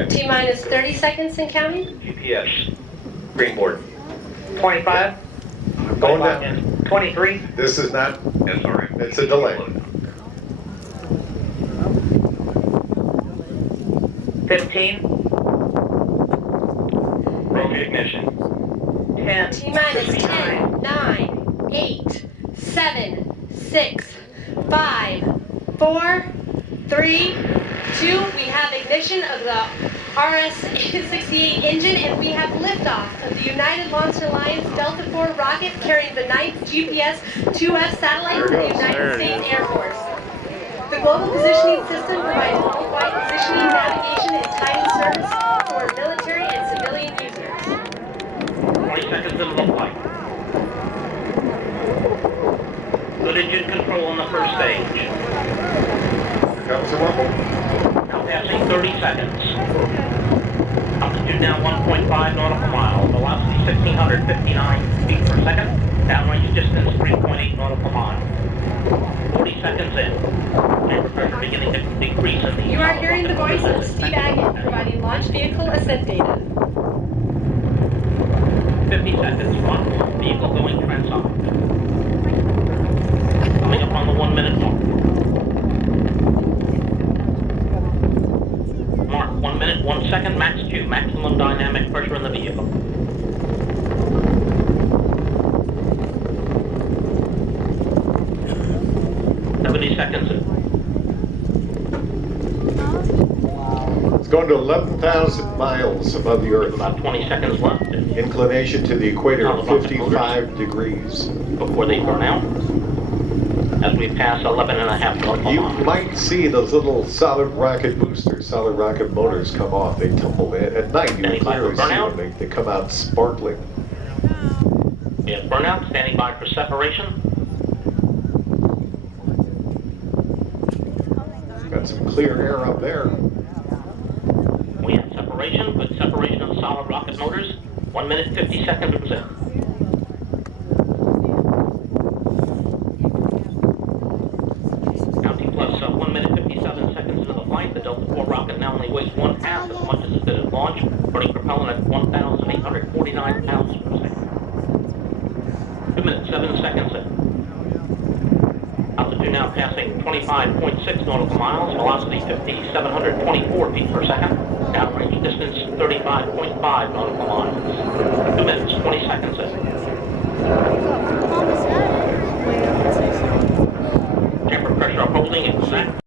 check. T-minus 30 seconds and counting. GPS. Green board. 25. Going down. 23. This is not, SRM. it's a delay. 15. Rogue ignition. 10. T-minus 10, 9, 8, 7, 6, 5, 4, 3, 2. We have ignition of the RS-68 engine, and we have liftoff of the United Launch Alliance Delta IV rocket carrying the 9th GPS-2F satellite for the United States Air Force. The Global Positioning System provides worldwide positioning, navigation, and timing service for military and civilian users. 20 seconds into the flight. Good engine control on the first stage. Comes a rumble. Now passing 30 seconds. Altitude now 1.5 nautical miles. Velocity 1,659 feet per second. Downrange distance 3.8 nautical miles. 40 seconds in. Chamber pressure beginning to decrease in the... You are hearing the voice of Steve Agate providing launch vehicle ascent data. 50 seconds. Launch vehicle going transonic. Coming up on the 1 minute mark. Mark, 1 minute, 1 second, max Q, maximum dynamic pressure in the vehicle. Seconds in. It's going to 11,000 miles above the Earth. About 20 seconds left. Inclination to the equator of 55 degrees. Before they burn out. As we pass 11.5 nautical You miles. might see those little solid rocket boosters, solid rocket motors come off. They tumble at night. You can clearly see them. They come out sparkling. We have burnout standing by for separation. Got some clear air up there. We have separation, good separation of solid rocket motors. 1 minute, 50 seconds in. Counting plus 1 minute, 57 seconds into the flight. The Delta IV rocket now only weighs 1/2 as much as it did at launch, burning propellant at 1,849 pounds per second. 2 minutes, 7 seconds in. Altitude now passing 25.6 nautical miles, velocity 5,724 feet per second, downrange distance 35.5 nautical miles. 2 minutes, 20 seconds in. Chamber pressure holding exact.